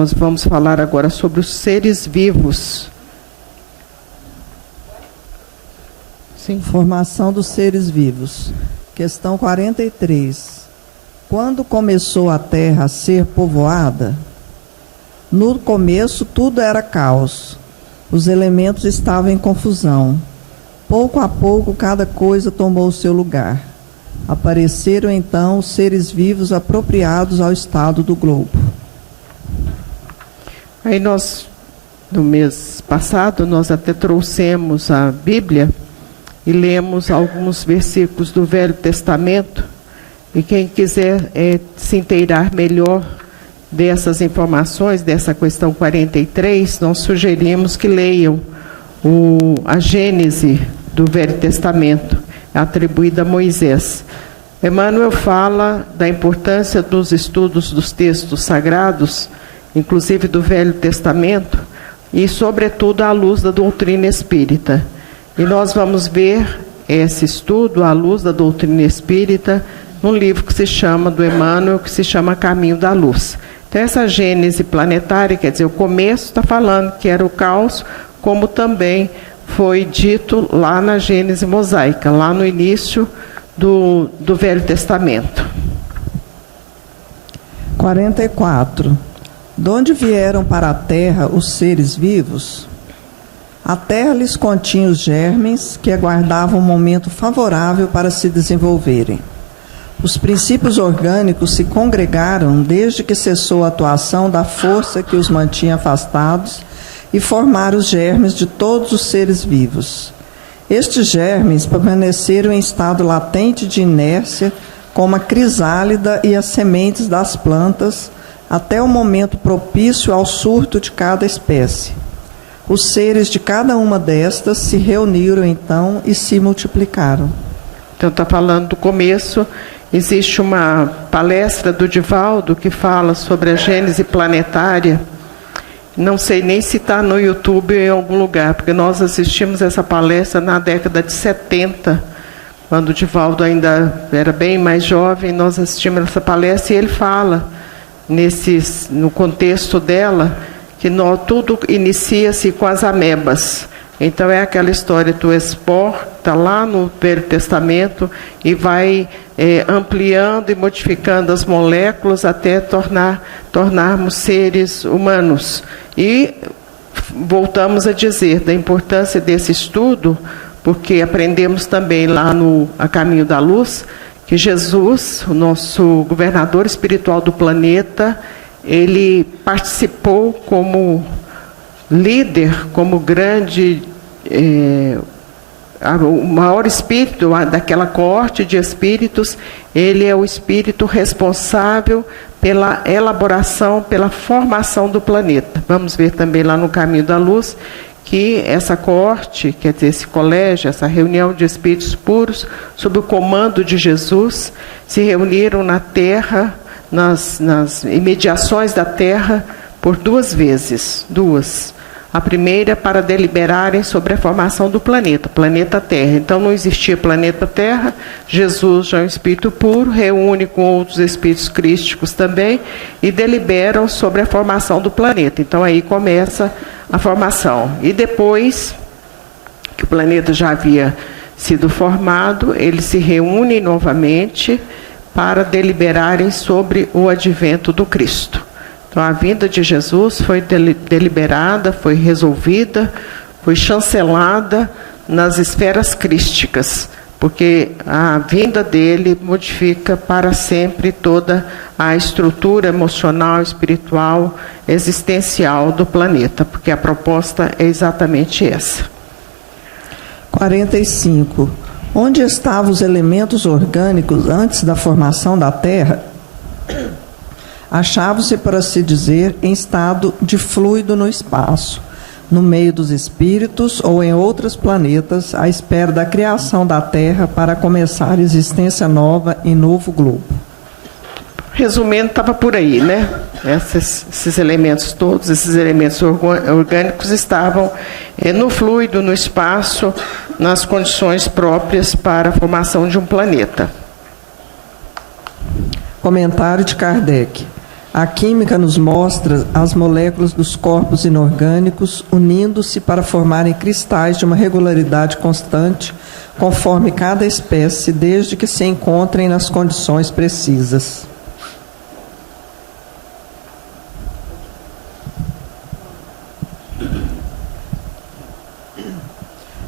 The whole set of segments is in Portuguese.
Nós vamos falar agora sobre os seres vivos. Sim. Formação dos seres vivos. Questão 43. Quando começou a Terra a ser povoada, no começo tudo era caos. Os elementos estavam em confusão. Pouco a pouco cada coisa tomou o seu lugar. Apareceram então os seres vivos apropriados ao estado do globo. Aí nós, no mês passado, nós até trouxemos a Bíblia e lemos alguns versículos do Velho Testamento. E quem quiser se inteirar melhor dessas informações, dessa questão 43, nós sugerimos que leiam a Gênese do Velho Testamento, atribuída a Moisés. Emmanuel fala da importância dos estudos dos textos sagrados, inclusive do Velho Testamento, e sobretudo à luz da doutrina espírita. E nós vamos ver esse estudo à luz da doutrina espírita num livro que se chama, do Emmanuel, que se chama Caminho da Luz. Então essa gênese planetária, quer dizer, o começo está falando que era o caos, como também foi dito lá na Gênese mosaica, lá no início do Velho Testamento. 44. De onde vieram para a terra os seres vivos? A terra lhes continha os germes que aguardavam um momento favorável para se desenvolverem. Os princípios orgânicos se congregaram desde que cessou a atuação da força que os mantinha afastados e formaram os germes de todos os seres vivos. Estes germes permaneceram em estado latente de inércia, como a crisálida e as sementes das plantas, até o momento propício ao surto de cada espécie. Os seres de cada uma destas se reuniram então e se multiplicaram. Então está falando do começo. Existe uma palestra do Divaldo que fala sobre a gênese planetária. Não sei nem se está no YouTube ou em algum lugar, porque nós assistimos essa palestra na década de 70, quando o Divaldo ainda era bem mais jovem. Nós assistimos essa palestra e ele fala, no contexto dela, que tudo inicia-se com as amebas. Então é aquela história do espor, está lá no Velho Testamento, e vai ampliando e modificando as moléculas até tornarmos seres humanos. E voltamos a dizer da importância desse estudo, porque aprendemos também lá no A Caminho da Luz, que Jesus, o nosso governador espiritual do planeta, ele participou como líder, como grande, o maior espírito daquela coorte de espíritos. Ele é o espírito responsável pela elaboração, pela formação do planeta. Vamos ver também lá no Caminho da Luz que essa coorte, quer dizer, esse colégio, essa reunião de espíritos puros, sob o comando de Jesus, se reuniram na Terra, nas imediações da Terra, por 2 vezes. A primeira para deliberarem sobre a formação do planeta Terra. Então não existia planeta Terra, Jesus, já é um espírito puro, reúne com outros espíritos crísticos também e deliberam sobre a formação do planeta. Então aí começa a formação. E depois que o planeta já havia sido formado, eles se reúnem novamente para deliberarem sobre o advento do Cristo. Então, a vinda de Jesus foi deliberada, foi resolvida, foi chancelada nas esferas crísticas, porque a vinda dele modifica para sempre toda a estrutura emocional, espiritual, existencial do planeta, porque a proposta é exatamente essa. 45. Onde estavam os elementos orgânicos antes da formação da Terra? Achavam-se, por assim dizer, em estado de fluido no espaço, no meio dos espíritos ou em outros planetas, à espera da criação da Terra para começar a existência nova em novo globo. Resumindo, estava por aí, né? Esses elementos todos, esses elementos orgânicos estavam no fluido, no espaço, nas condições próprias para a formação de um planeta. Comentário de Kardec. A química nos mostra as moléculas dos corpos inorgânicos unindo-se para formarem cristais de uma regularidade constante, conforme cada espécie, desde que se encontrem nas condições precisas.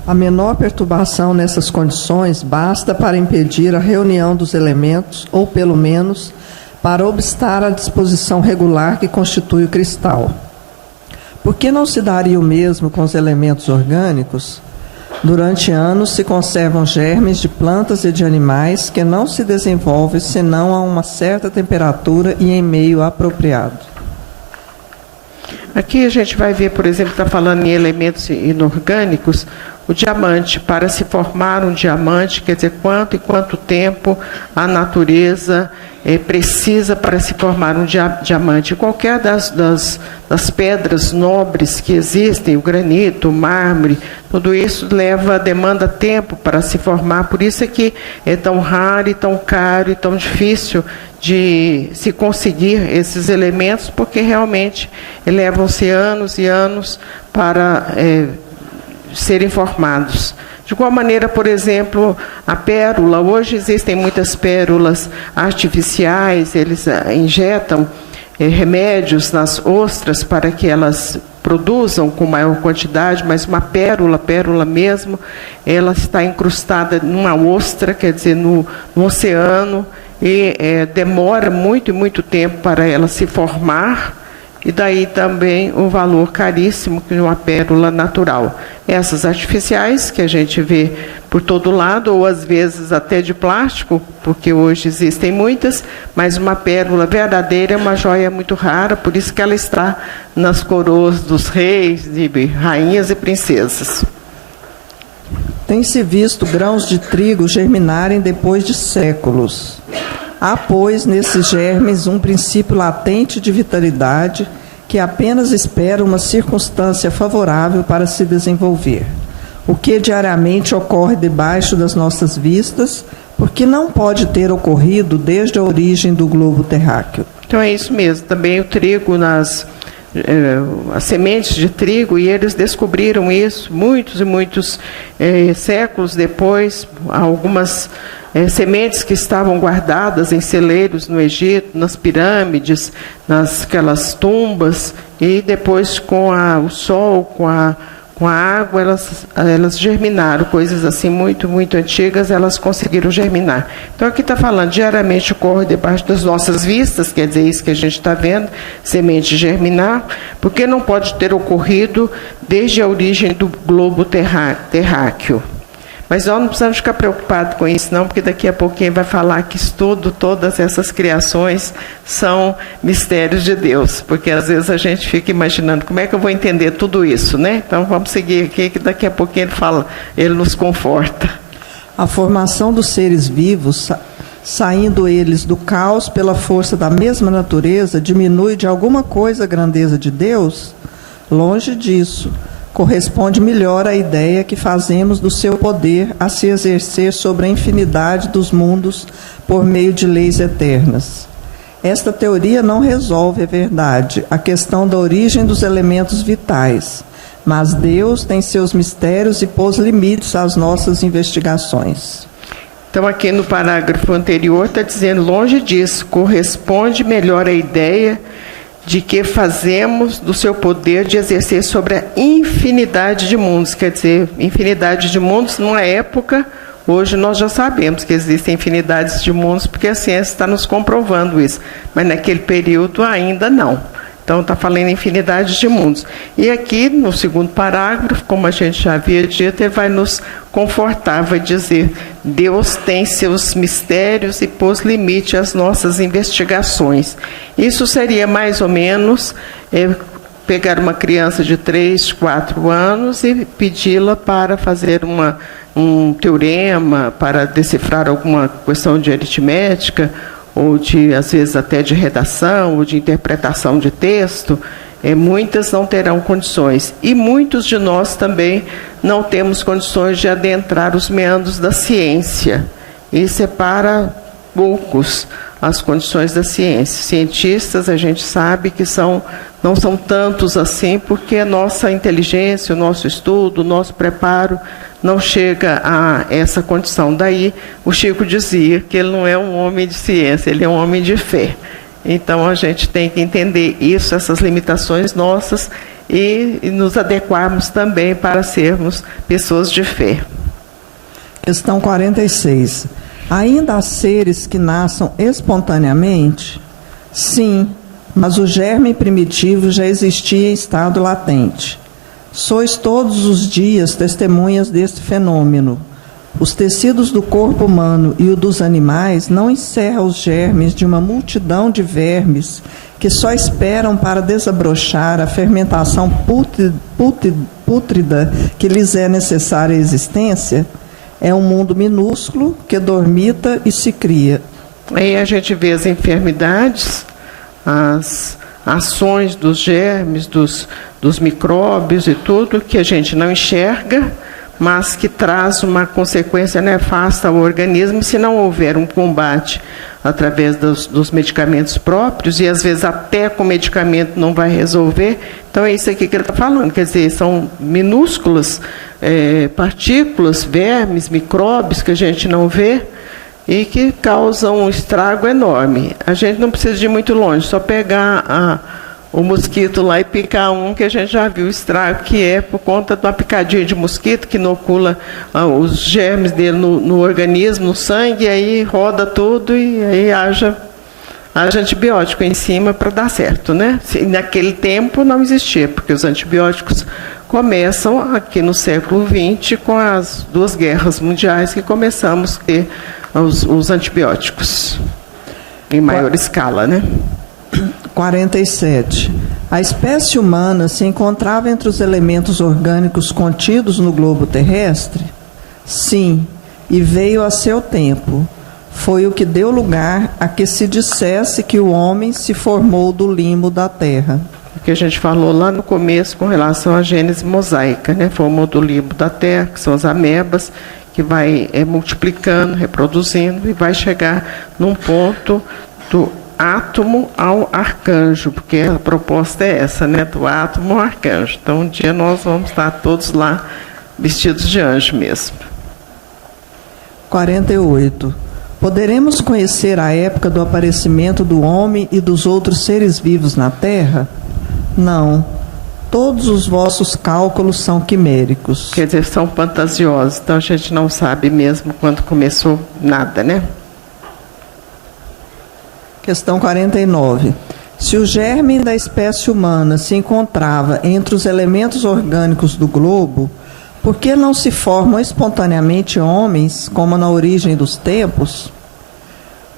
A menor perturbação nessas condições basta para impedir a reunião dos elementos, ou pelo menos para obstar a disposição regular que constitui o cristal. Por que não se daria o mesmo com os elementos orgânicos? Durante anos se conservam germes de plantas e de animais que não se desenvolvem senão a uma certa temperatura e em meio apropriado. Aqui a gente vai ver, por exemplo, está falando em elementos inorgânicos, o diamante. Para se formar um diamante, quer dizer, quanto e quanto tempo a natureza precisa para se formar um diamante. Qualquer das pedras nobres que existem, o granito, o mármore, tudo isso demanda tempo para se formar. Por isso é que é tão raro e tão caro e tão difícil de se conseguir esses elementos, porque realmente levam-se anos e anos para serem formados. De igual maneira, por exemplo, a pérola. Hoje existem muitas pérolas artificiais, eles injetam remédios nas ostras para que elas produzam com maior quantidade, mas uma pérola mesmo, ela está incrustada numa ostra, quer dizer, no oceano, e demora muito tempo para ela se formar, e daí também o valor caríssimo que uma pérola natural. Essas artificiais que a gente vê por todo lado, ou às vezes até de plástico, porque hoje existem muitas, mas uma pérola verdadeira é uma joia muito rara, por isso que ela está nas coroas dos reis, de rainhas e princesas. Tem-se visto grãos de trigo germinarem depois de séculos. Há, pois, nesses germes um princípio latente de vitalidade que apenas espera uma circunstância favorável para se desenvolver. O que diariamente ocorre debaixo das nossas vistas, porque não pode ter ocorrido desde a origem do globo terráqueo. Então é isso mesmo. Também o trigo, as sementes de trigo, e eles descobriram isso muitos e muitos séculos depois. Algumas sementes que estavam guardadas em celeiros no Egito, nas pirâmides, aquelas tumbas, e depois com o sol, com a água, elas germinaram. Coisas assim muito antigas, elas conseguiram germinar. Então aqui está falando, diariamente ocorre debaixo das nossas vistas, quer dizer, isso que a gente está vendo, semente germinar, porque não pode ter ocorrido desde a origem do globo terráqueo. Mas nós não precisamos ficar preocupados com isso, não, porque daqui a pouquinho vai falar que todas essas criações são mistérios de Deus, porque às vezes a gente fica imaginando como é que eu vou entender tudo isso, né? Então vamos seguir aqui, que daqui a pouquinho ele nos conforta. A formação dos seres vivos, saindo eles do caos pela força da mesma natureza, diminui de alguma coisa a grandeza de Deus? Longe disso. Corresponde melhor à ideia que fazemos do seu poder a se exercer sobre a infinidade dos mundos por meio de leis eternas. Esta teoria não resolve, é verdade, a questão da origem dos elementos vitais, mas Deus tem seus mistérios e pôs limites às nossas investigações. Então, aqui no parágrafo anterior está dizendo, longe disso, corresponde melhor à ideia de que fazemos do seu poder de exercer sobre a infinidade de mundos. Quer dizer, infinidade de mundos numa época, hoje nós já sabemos que existem infinidades de mundos, porque a ciência está nos comprovando isso, mas naquele período ainda não. Então está falando em infinidade de mundos. E aqui no segundo parágrafo, como a gente já havia dito, ele vai nos confortar, vai dizer, Deus tem seus mistérios e pôs limite às nossas investigações. Isso seria mais ou menos pegar uma criança de 3, 4 anos e pedi-la para fazer um teorema, para decifrar alguma questão de aritmética, ou às vezes até de redação, ou de interpretação de texto. Muitas não terão condições. E muitos de nós também não temos condições de adentrar os meandros da ciência. Isso é para poucos. as condições da ciência. Cientistas, a gente sabe que não são tantos assim, porque a nossa inteligência, o nosso estudo, o nosso preparo não chega a essa condição. Daí, o Chico dizia que ele não é um homem de ciência, ele é um homem de fé. Então, a gente tem que entender isso, essas limitações nossas, e nos adequarmos também para sermos pessoas de fé. Questão 46. Ainda há seres que nasçam espontaneamente? Sim, mas o germe primitivo já existia em estado latente. Sois todos os dias testemunhas deste fenômeno. Os tecidos do corpo humano e o dos animais não encerram os germes de uma multidão de vermes que só esperam para desabrochar a fermentação pútrida que lhes é necessária à existência? É um mundo minúsculo que dormita e se cria. Aí a gente vê as enfermidades, as ações dos germes, dos micróbios e tudo que a gente não enxerga, mas que traz uma consequência nefasta ao organismo se não houver um combate através dos medicamentos próprios, e às vezes até com medicamento não vai resolver. Então é isso aqui que ele está falando, quer dizer, são minúsculas partículas, vermes, micróbios que a gente não vê e que causam um estrago enorme. A gente não precisa de ir muito longe, só pegar o mosquito lá e picar um, que a gente já viu o estrago que é por conta de uma picadinha de mosquito que inocula os germes dele no organismo, no sangue, e aí roda tudo e aí haja antibiótico em cima para dar certo, né? Naquele tempo não existia, porque os antibióticos começam aqui no século XX com as 2 guerras mundiais que começamos a ter os antibióticos em maior escala, né? 47. A espécie humana se encontrava entre os elementos orgânicos contidos no globo terrestre? Sim, e veio a seu tempo. Foi o que deu lugar a que se dissesse que o homem se formou do limo da terra. O que a gente falou lá no começo com relação à gênese mosaica, né? Formou do limo da terra, que são as amebas, que vai multiplicando, reproduzindo e vai chegar num ponto do átomo ao arcanjo, porque a proposta é essa, né? Do átomo ao arcanjo. Então, um dia nós vamos estar todos lá vestidos de anjo mesmo. 48. Poderemos conhecer a época do aparecimento do homem e dos outros seres vivos na Terra? Não. Todos os vossos cálculos são quiméricos. Quer dizer, são fantasiosos. Então, a gente não sabe mesmo quando começou nada, né? Questão 49. Se o germe da espécie humana se encontrava entre os elementos orgânicos do globo, por que não se formam espontaneamente homens, como na origem dos tempos?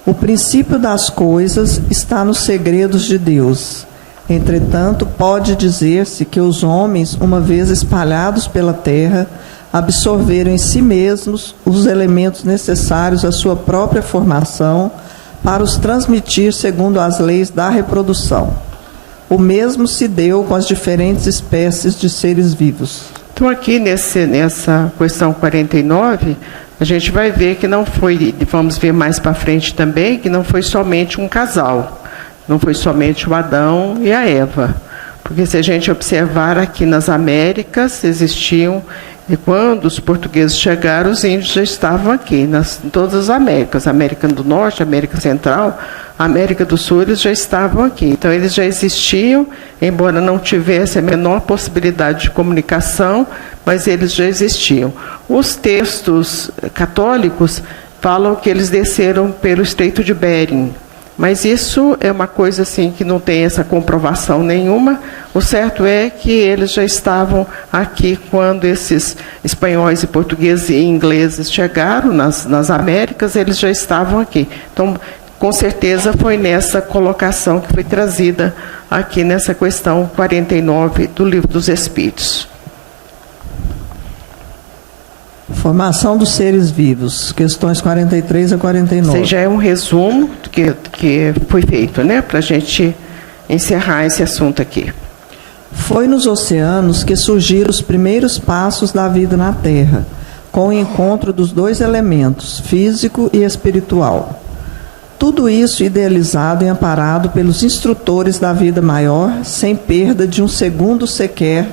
O princípio das coisas está nos segredos de Deus. Entretanto, pode dizer-se que os homens, uma vez espalhados pela terra, absorveram em si mesmos os elementos necessários à sua própria formação, para os transmitir segundo as leis da reprodução. O mesmo se deu com as diferentes espécies de seres vivos. Então, aqui nessa questão 49, a gente vai ver que não foi, vamos ver mais para frente também, que não foi somente um casal, não foi somente o Adão e a Eva. Porque se a gente observar aqui nas Américas, existiam, e quando os portugueses chegaram, os índios já estavam aqui, em todas as Américas, América do Norte, América Central, América do Sul, eles já estavam aqui. Então, eles já existiam, embora não tivesse a menor possibilidade de comunicação, mas eles já existiam. Os textos católicos falam que eles desceram pelo Estreito de Bering, mas isso é uma coisa assim que não tem essa comprovação nenhuma. O certo é que eles já estavam aqui quando esses espanhóis e portugueses e ingleses chegaram nas Américas, eles já estavam aqui. Então, com certeza foi nessa colocação que foi trazida aqui nessa questão 49 do Livro dos Espíritos. Formação dos seres vivos, questões 43 a 49. Esse já é um resumo do que foi feito, né, para a gente encerrar esse assunto aqui. Foi nos oceanos que surgiram os primeiros passos da vida na Terra, com o encontro dos 2 elementos, físico e espiritual. Tudo isso idealizado e amparado pelos instrutores da vida maior, sem perda de um segundo sequer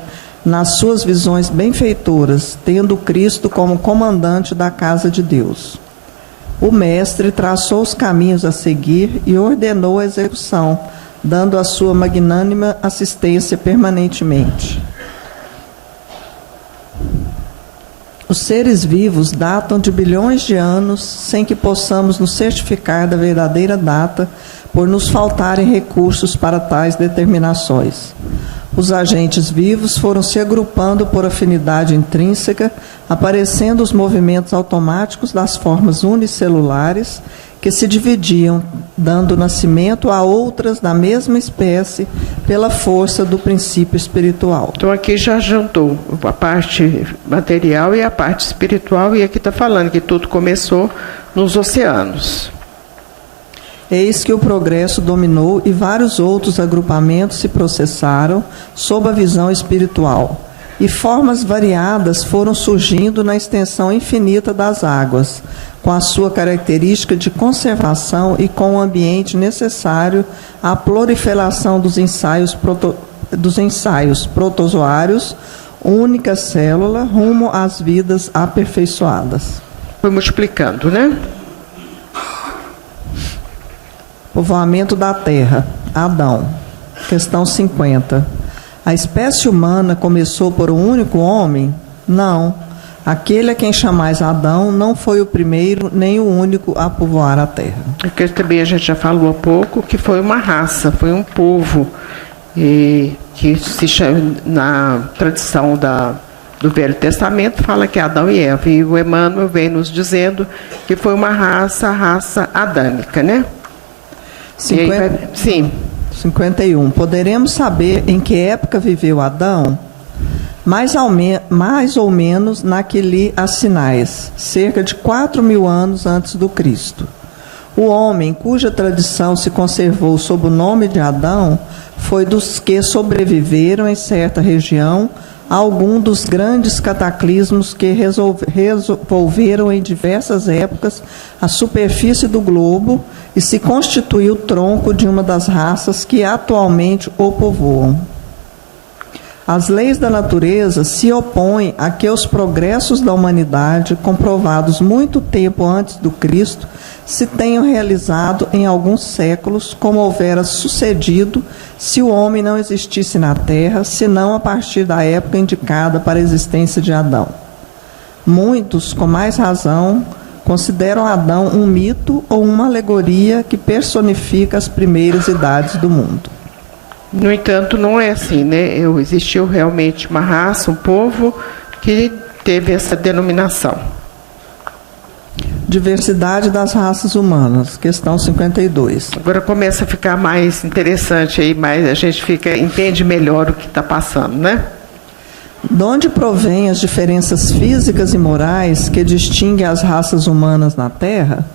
nas suas visões benfeitoras, tendo Cristo como comandante da casa de Deus. O Mestre traçou os caminhos a seguir e ordenou a execução, dando a sua magnânima assistência permanentemente. Os seres vivos datam de bilhões de anos sem que possamos nos certificar da verdadeira data, por nos faltarem recursos para tais determinações. Os agentes vivos foram se agrupando por afinidade intrínseca, aparecendo os movimentos automáticos das formas unicelulares, que se dividiam, dando nascimento a outras da mesma espécie pela força do princípio espiritual. Então aqui já juntou a parte material e a parte espiritual, e aqui está falando que tudo começou nos oceanos. Eis que o progresso dominou e vários outros agrupamentos se processaram sob a visão espiritual, e formas variadas foram surgindo na extensão infinita das águas, com a sua característica de conservação e com o ambiente necessário à proliferação dos ensaios protozoários, única célula, rumo às vidas aperfeiçoadas. Foi multiplicando, né? Povoamento da Terra, Adão. Questão 50. A espécie humana começou por um único homem? Não. Aquele a quem chamais Adão não foi o primeiro nem o único a povoar a terra. Aqui também a gente já falou há pouco que foi uma raça, foi um povo, que se chama, na tradição do Velho Testamento, fala que é Adão e Eva. E o Emmanuel vem nos dizendo que foi uma raça, a raça adâmica, né? 51. Poderemos saber em que época viveu Adão? Mais ou menos na que lhe assinais, cerca de 4.000 anos antes do Cristo. O homem cuja tradição se conservou sob o nome de Adão foi dos que sobreviveram em certa região a algum dos grandes cataclismos que revolveram em diversas épocas a superfície do globo e se constituiu o tronco de uma das raças que atualmente o povoam. As leis da natureza se opõem a que os progressos da humanidade, comprovados muito tempo antes do Cristo, se tenham realizado em alguns séculos, como houvera sucedido se o homem não existisse na Terra, senão a partir da época indicada para a existência de Adão. Muitos, com mais razão, consideram Adão um mito ou uma alegoria que personifica as primeiras idades do mundo. No entanto, não é assim, né? Existiu realmente uma raça, um povo que teve essa denominação. Diversidade das raças humanas, questão 52. Agora começa a ficar mais interessante aí, mais a gente entende melhor o que está passando, né? De onde provém as diferenças físicas e morais que distinguem as raças humanas na Terra?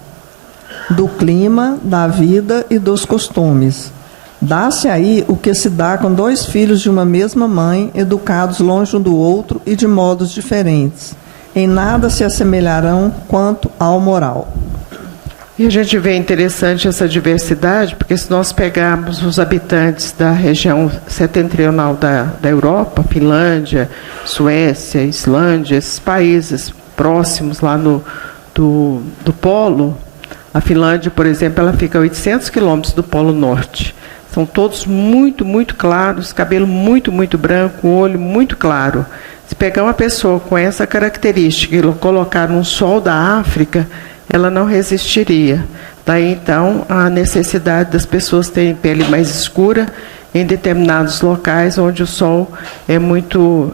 Do clima, da vida e dos costumes. Dá-se aí o que se dá com dois filhos de uma mesma mãe, educados longe um do outro e de modos diferentes. Em nada se assemelharão quanto ao moral. E a gente vê interessante essa diversidade, porque se nós pegarmos os habitantes da região setentrional da Europa, Finlândia, Suécia, Islândia, esses países próximos lá do polo, a Finlândia, por exemplo, ela fica a 800 quilômetros do Polo Norte. São todos muito, muito claros, cabelo muito, muito branco, olho muito claro. Se pegar uma pessoa com essa característica e colocar no sol da África, ela não resistiria. Daí, então, a necessidade das pessoas terem pele mais escura em determinados locais onde o sol é muito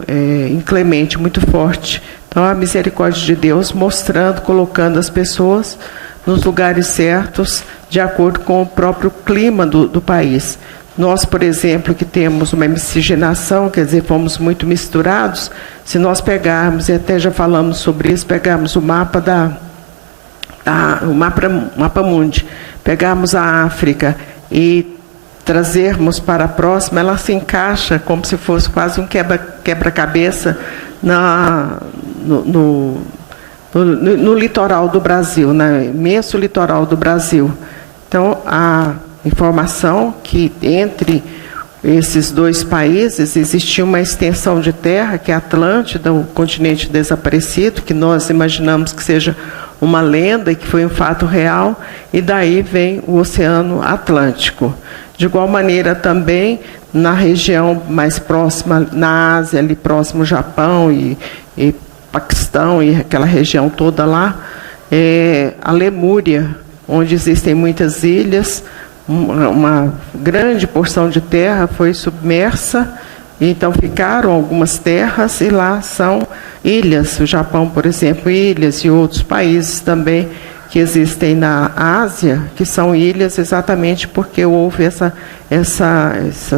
inclemente, muito forte. Então, a misericórdia de Deus mostrando, colocando as pessoas nos lugares certos, de acordo com o próprio clima do país. Nós, por exemplo, que temos uma miscigenação, quer dizer, fomos muito misturados, se nós pegarmos, e até já falamos sobre isso, pegarmos o mapa o mapa mundi, pegarmos a África e trazermos para a próxima, ela se encaixa como se fosse quase um quebra-cabeça no litoral do Brasil, no imenso litoral do Brasil. Então, a informação que entre esses dois países existia uma extensão de terra, que é a Atlântida, o continente desaparecido, que nós imaginamos que seja uma lenda e que foi um fato real, e daí vem o Oceano Atlântico. De igual maneira também, na região mais próxima, na Ásia, ali próximo ao Japão e Paquistão e aquela região toda lá, a Lemúria, onde existem muitas ilhas, uma grande porção de terra foi submersa, então ficaram algumas terras e lá são ilhas. O Japão, por exemplo, ilhas, e outros países também que existem na Ásia, que são ilhas exatamente porque houve essa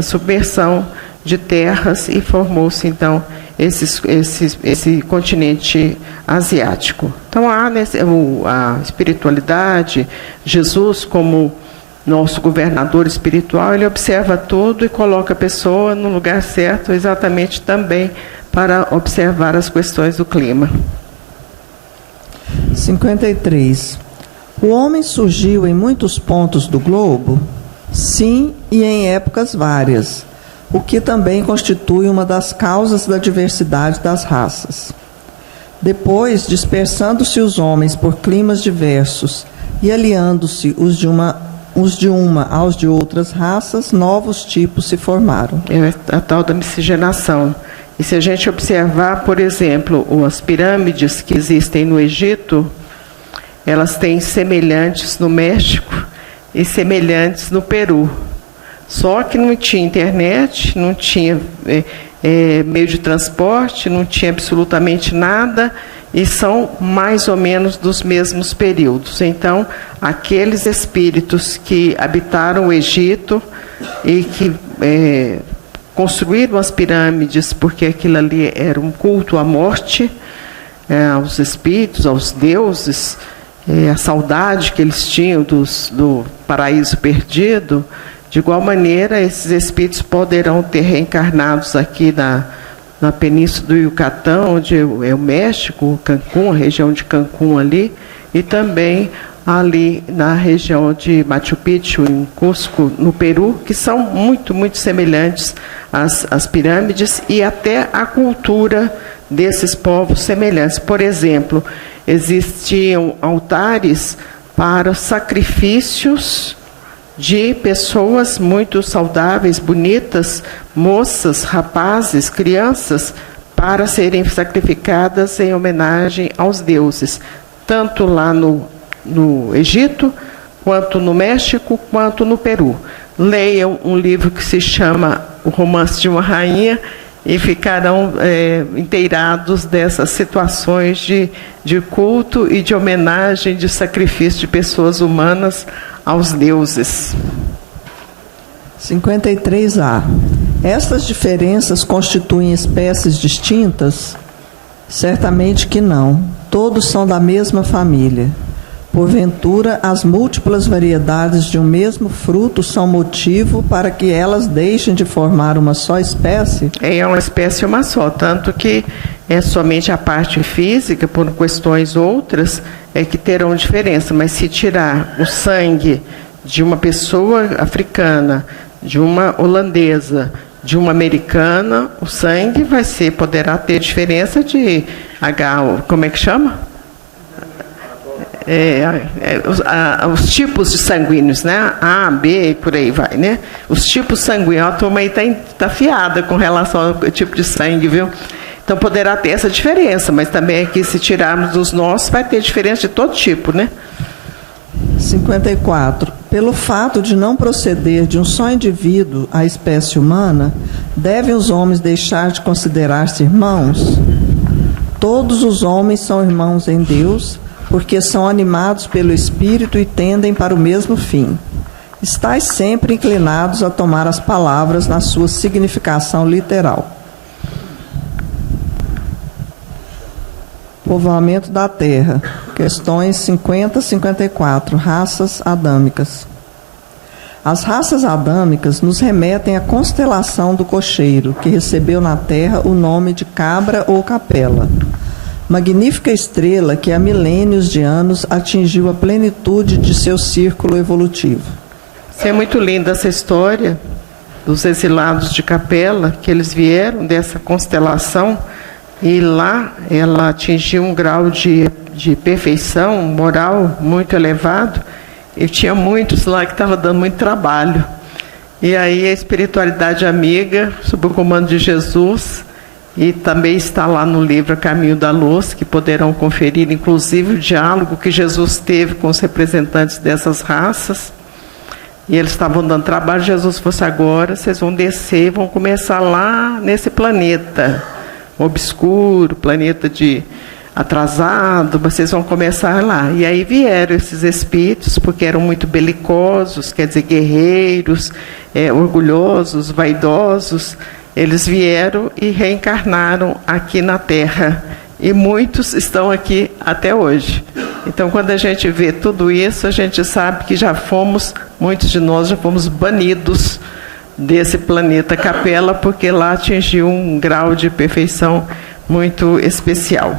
submersão de terras e formou-se então esse continente asiático. Então há a espiritualidade, Jesus como nosso governador espiritual, ele observa tudo e coloca a pessoa no lugar certo, exatamente também para observar as questões do clima. 53. O homem surgiu em muitos pontos do globo? Sim, e em épocas várias, o que também constitui uma das causas da diversidade das raças. Depois, dispersando-se os homens por climas diversos e aliando-se os de uma aos de outras raças, novos tipos se formaram. É a tal da miscigenação. E se a gente observar, por exemplo, as pirâmides que existem no Egito, elas têm semelhantes no México e semelhantes no Peru. Só que não tinha internet, não tinha meio de transporte, não tinha absolutamente nada, e são mais ou menos dos mesmos períodos. Então, aqueles espíritos que habitaram o Egito e que construíram as pirâmides, porque aquilo ali era um culto à morte, aos espíritos, aos deuses, a saudade que eles tinham do paraíso perdido. De igual maneira, esses espíritos poderão ter reencarnados aqui na península do Yucatán, onde é o México, Cancún, a região de Cancún ali, e também ali na região de Machu Picchu, em Cusco, no Peru, que são muito, muito semelhantes às pirâmides e até a cultura desses povos semelhantes. Por exemplo, existiam altares para sacrifícios de pessoas muito saudáveis, bonitas, moças, rapazes, crianças, para serem sacrificadas em homenagem aos deuses, tanto lá no Egito, quanto no México, quanto no Peru. Leiam um livro que se chama O Romance de uma Rainha e ficarão inteirados dessas situações de culto e de homenagem, de sacrifício de pessoas humanas aos deuses. 53A. Estas diferenças constituem espécies distintas? Certamente que não. Todos são da mesma família. Porventura, as múltiplas variedades de um mesmo fruto são motivo para que elas deixem de formar uma só espécie? É uma espécie uma só, tanto que é somente a parte física, por questões outras, que terão diferença. Mas se tirar o sangue de uma pessoa africana, de uma holandesa, de uma americana, o sangue poderá ter diferença de como é que chama? Os tipos de sanguíneos, né? A, B, e por aí vai, né? Os tipos sanguíneos, a turma aí está afiada com relação ao tipo de sangue, viu? Então poderá ter essa diferença, mas também aqui, se tirarmos dos nossos, vai ter diferença de todo tipo, né? 54. Pelo fato de não proceder de um só indivíduo à espécie humana, devem os homens deixar de considerar-se irmãos? Todos os homens são irmãos em Deus, porque são animados pelo Espírito e tendem para o mesmo fim. Estais sempre inclinados a tomar as palavras na sua significação literal. Povoamento da Terra. Questões 50 a 54. Raças adâmicas. As raças adâmicas nos remetem à constelação do cocheiro, que recebeu na Terra o nome de cabra ou capela. Magnífica estrela que há milênios de anos atingiu a plenitude de seu círculo evolutivo. Isso é muito linda essa história dos exilados de Capela, que eles vieram dessa constelação e lá ela atingiu um grau de perfeição moral muito elevado. E tinha muitos lá que estavam dando muito trabalho. E aí a espiritualidade amiga, sob o comando de Jesus, e também está lá no livro Caminho da Luz, que poderão conferir, inclusive, o diálogo que Jesus teve com os representantes dessas raças. E eles estavam dando trabalho. Jesus fosse agora, vocês vão descer e vão começar lá nesse planeta obscuro, planeta de atrasado, vocês vão começar lá. E aí vieram esses espíritos, porque eram muito belicosos, quer dizer, guerreiros, orgulhosos, vaidosos. Eles vieram e reencarnaram aqui na Terra. E muitos estão aqui até hoje. Então, quando a gente vê tudo isso, a gente sabe que muitos de nós já fomos banidos desse planeta Capela, porque lá atingiu um grau de perfeição muito especial.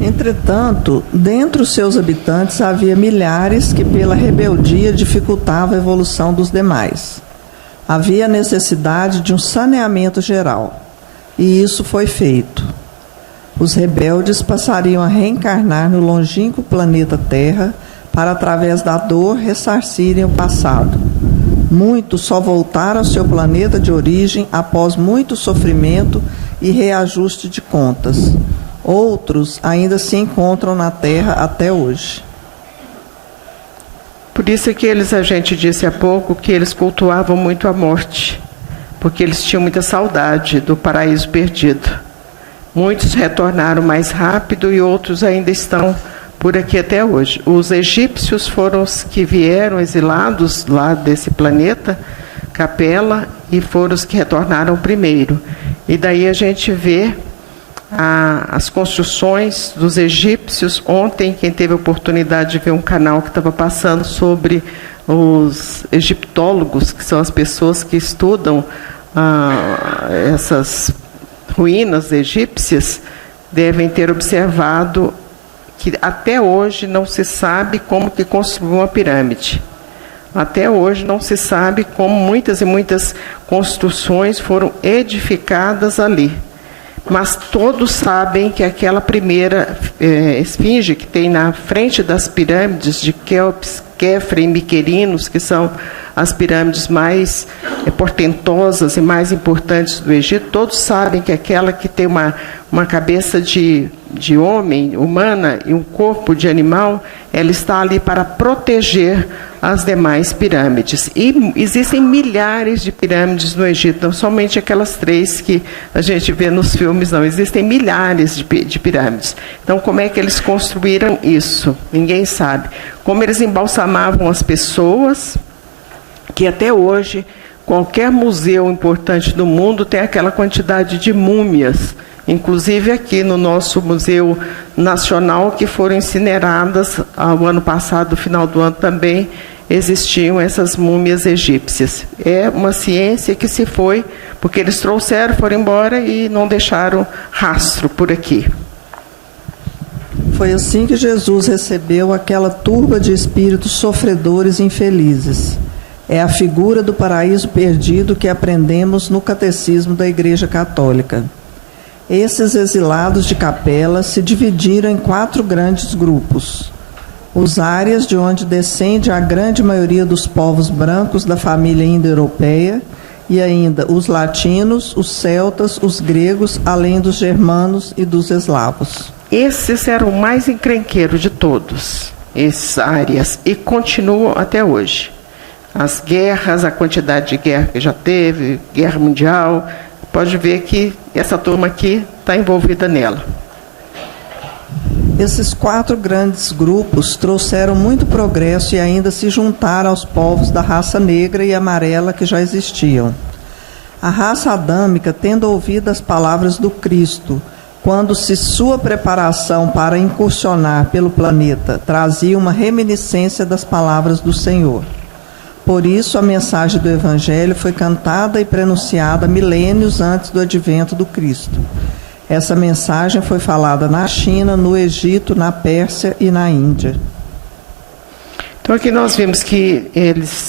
Entretanto, dentre os seus habitantes havia milhares que pela rebeldia dificultavam a evolução dos demais. Havia necessidade de um saneamento geral, e isso foi feito. Os rebeldes passariam a reencarnar no longínquo planeta Terra para, através da dor, ressarcirem o passado. Muitos só voltaram ao seu planeta de origem após muito sofrimento e reajuste de contas. Outros ainda se encontram na Terra até hoje. Por isso que a gente disse há pouco que eles cultuavam muito a morte, porque eles tinham muita saudade do paraíso perdido. Muitos retornaram mais rápido e outros ainda estão por aqui até hoje. Os egípcios foram os que vieram exilados lá desse planeta, Capela, e foram os que retornaram primeiro. E daí a gente vê as construções dos egípcios. Ontem, quem teve a oportunidade de ver um canal que estava passando sobre os egiptólogos, que são as pessoas que estudam essas ruínas egípcias, devem ter observado que até hoje não se sabe como que construiu uma pirâmide. Até hoje não se sabe como muitas e muitas construções foram edificadas ali. Mas todos sabem que aquela primeira esfinge que tem na frente das pirâmides de Quéops, Quefre e Miquerinos, que são as pirâmides mais portentosas e mais importantes do Egito, todos sabem que aquela que tem uma cabeça de homem, humana, e um corpo de animal, ela está ali para proteger as demais pirâmides. E existem milhares de pirâmides no Egito, não somente aquelas 3 que a gente vê nos filmes, não. Existem milhares de pirâmides. Então, como é que eles construíram isso? Ninguém sabe. Como eles embalsamavam as pessoas, que até hoje, qualquer museu importante do mundo tem aquela quantidade de múmias, inclusive aqui no nosso Museu Nacional, que foram incineradas ao ano passado, no final do ano também, existiam essas múmias egípcias. É uma ciência que se foi, porque eles foram embora e não deixaram rastro por aqui. Foi assim que Jesus recebeu aquela turba de espíritos sofredores e infelizes. É a figura do paraíso perdido que aprendemos no Catecismo da Igreja Católica. Esses exilados de Capela se dividiram em 4 grandes grupos. Os áreas de onde descende a grande maioria dos povos brancos da família indo-europeia, e ainda os latinos, os celtas, os gregos, além dos germanos e dos eslavos. Esses eram o mais encrenqueiro de todos, essas áreas, e continuam até hoje. As guerras, a quantidade de guerra que já teve, guerra mundial, pode ver que essa turma aqui está envolvida nela. Esses 4 grandes grupos trouxeram muito progresso e ainda se juntaram aos povos da raça negra e amarela que já existiam. A raça adâmica, tendo ouvido as palavras do Cristo, quando se sua preparação para incursionar pelo planeta trazia uma reminiscência das palavras do Senhor. Por isso, a mensagem do Evangelho foi cantada e prenunciada milênios antes do advento do Cristo. Essa mensagem foi falada na China, no Egito, na Pérsia e na Índia. Então aqui nós vimos que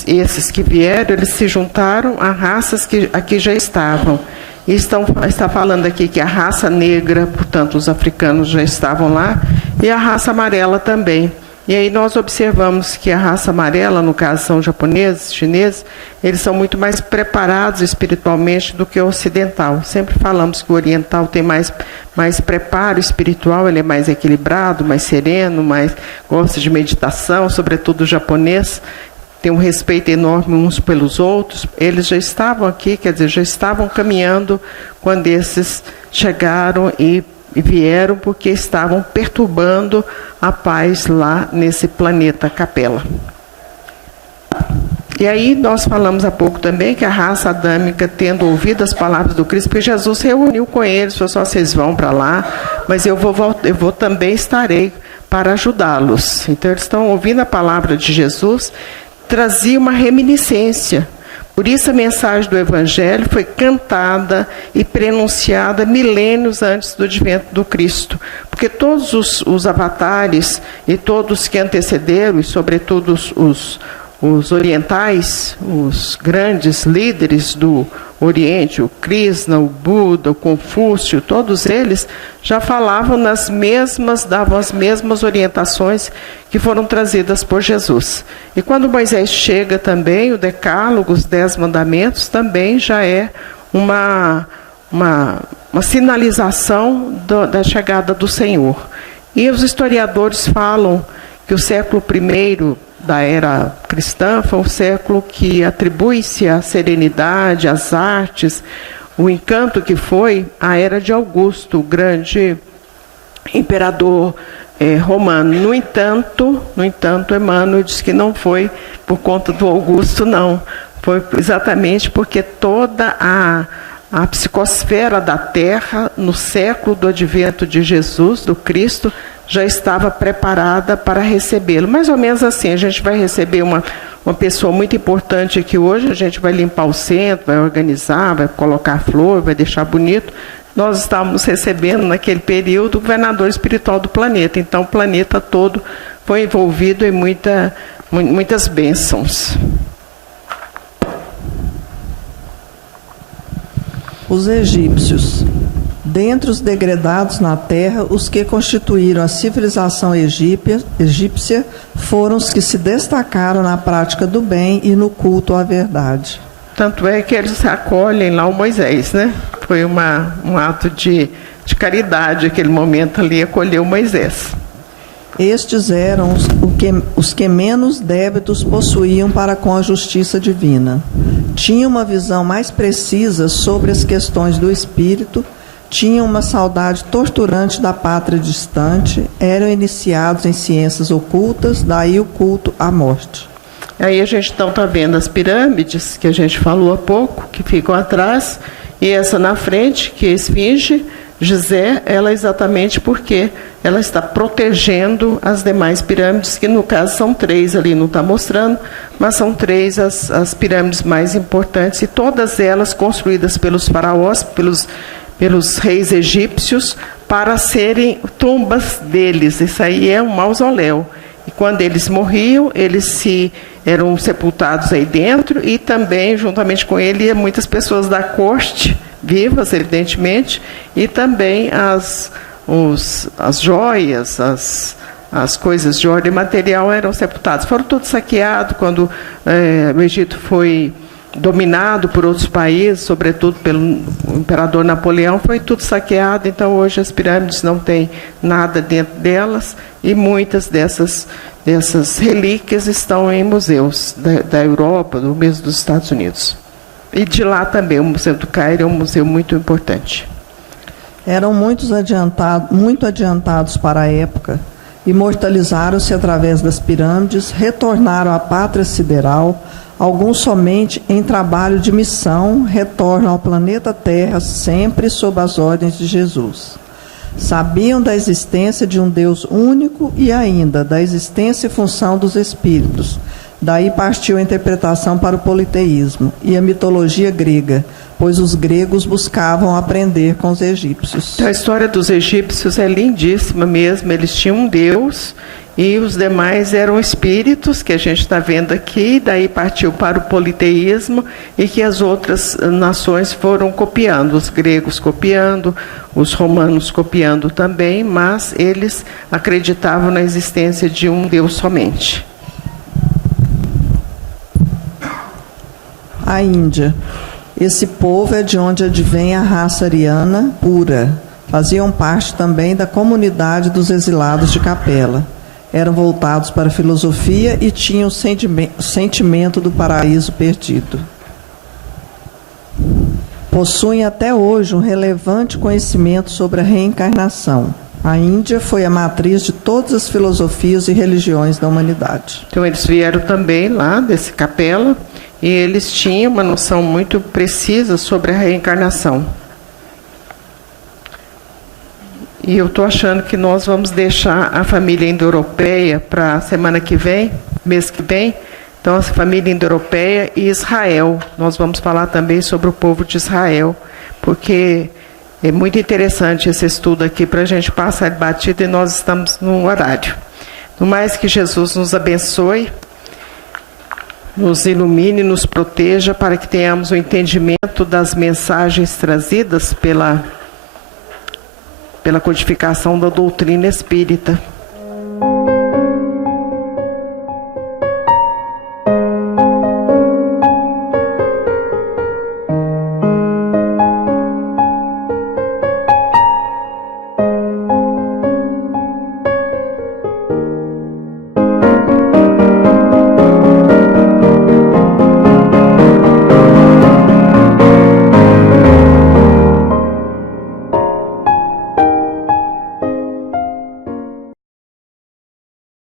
esses que vieram, eles se juntaram a raças que aqui já estavam. E está falando aqui que a raça negra, portanto os africanos já estavam lá, e a raça amarela também. E aí nós observamos que a raça amarela, no caso são japoneses, chineses, eles são muito mais preparados espiritualmente do que o ocidental. Sempre falamos que o oriental tem mais preparo espiritual, ele é mais equilibrado, mais sereno, mais gosta de meditação, sobretudo o japonês tem um respeito enorme uns pelos outros. Eles já estavam aqui, quer dizer, já estavam caminhando quando esses chegaram e vieram porque estavam perturbando a paz lá nesse planeta Capela. E aí nós falamos há pouco também que a raça adâmica, tendo ouvido as palavras do Cristo, porque Jesus reuniu com eles, falou só, vocês vão para lá, mas eu vou também estarei para ajudá-los. Então eles estão ouvindo a palavra de Jesus, trazia uma reminiscência. Por isso a mensagem do Evangelho foi cantada e prenunciada milênios antes do advento do Cristo. Porque todos os avatares e todos que antecederam, e sobretudo os orientais, os grandes líderes do Oriente, o Krishna, o Buda, o Confúcio, todos eles já falavam davam as mesmas orientações que foram trazidas por Jesus. E quando Moisés chega também, o Decálogo, os 10 mandamentos, também já é uma sinalização da chegada do Senhor. E os historiadores falam que o século I da era cristã foi um século que atribui-se à serenidade, às artes, o encanto que foi a era de Augusto, o grande imperador romano. No entanto, Emmanuel diz que não foi por conta do Augusto, não. Foi exatamente porque toda a psicosfera da Terra, no século do advento de Jesus, do Cristo, já estava preparada para recebê-lo. Mais ou menos assim, a gente vai receber uma pessoa muito importante aqui hoje, a gente vai limpar o centro, vai organizar, vai colocar flor, vai deixar bonito. Nós estávamos recebendo, naquele período, o governador espiritual do planeta. Então, o planeta todo foi envolvido em muitas bênçãos. Os egípcios. Dentre os degredados na terra, os que constituíram a civilização egípcia foram os que se destacaram na prática do bem e no culto à verdade. Tanto é que eles acolhem lá o Moisés, né? Foi um ato de caridade, aquele momento ali, acolheu Moisés. Estes eram os que menos débitos possuíam para com a justiça divina. Tinham uma visão mais precisa sobre as questões do espírito, tinham uma saudade torturante da pátria distante, eram iniciados em ciências ocultas, daí o culto à morte. Aí a gente então está vendo as pirâmides, que a gente falou há pouco, que ficam atrás, e essa na frente, que é a esfinge, Gizé, ela exatamente porque ela está protegendo as demais pirâmides, que no caso são 3 ali, não está mostrando, mas são 3 as pirâmides mais importantes, e todas elas construídas pelos faraós, pelos reis egípcios, para serem tumbas deles. Isso aí é um mausoléu. E quando eles morriam, eram sepultados aí dentro, e também, juntamente com ele, muitas pessoas da corte, vivas, evidentemente, e também as joias, as coisas de ordem material eram sepultadas. Foram todos saqueados quando o Egito foi dominado por outros países, sobretudo pelo imperador Napoleão, foi tudo saqueado. Então hoje as pirâmides não têm nada dentro delas, e muitas dessas relíquias estão em museus da Europa, do mesmo dos Estados Unidos. E de lá também, o Museu do Cairo é um museu muito importante. Eram muito adiantados para a época, imortalizaram-se através das pirâmides, retornaram à pátria sideral. Alguns somente em trabalho de missão retornam ao planeta Terra sempre sob as ordens de Jesus. Sabiam da existência de um Deus único e ainda da existência e função dos espíritos. Daí partiu a interpretação para o politeísmo e a mitologia grega, pois os gregos buscavam aprender com os egípcios. Então, a história dos egípcios é lindíssima mesmo. Eles tinham um deus e os demais eram espíritos, que a gente está vendo aqui. Daí partiu para o politeísmo e que as outras nações foram copiando. Os gregos copiando, os romanos copiando também, mas eles acreditavam na existência de um deus somente. A Índia. Esse povo é de onde advém a raça ariana pura. Faziam parte também da comunidade dos exilados de Capela. Eram voltados para a filosofia e tinham o sentimento do paraíso perdido. Possuem até hoje um relevante conhecimento sobre a reencarnação. A Índia foi a matriz de todas as filosofias e religiões da humanidade. Então, eles vieram também lá desse Capela, e eles tinham uma noção muito precisa sobre a reencarnação. E eu estou achando que nós vamos deixar a família indo-europeia para a semana que vem, mês que vem. Então, a família indo-europeia e Israel. Nós vamos falar também sobre o povo de Israel, porque é muito interessante esse estudo aqui para a gente passar de batida e nós estamos no horário. No mais, que Jesus nos abençoe, nos ilumine, nos proteja, para que tenhamos o entendimento das mensagens trazidas pela codificação da doutrina espírita.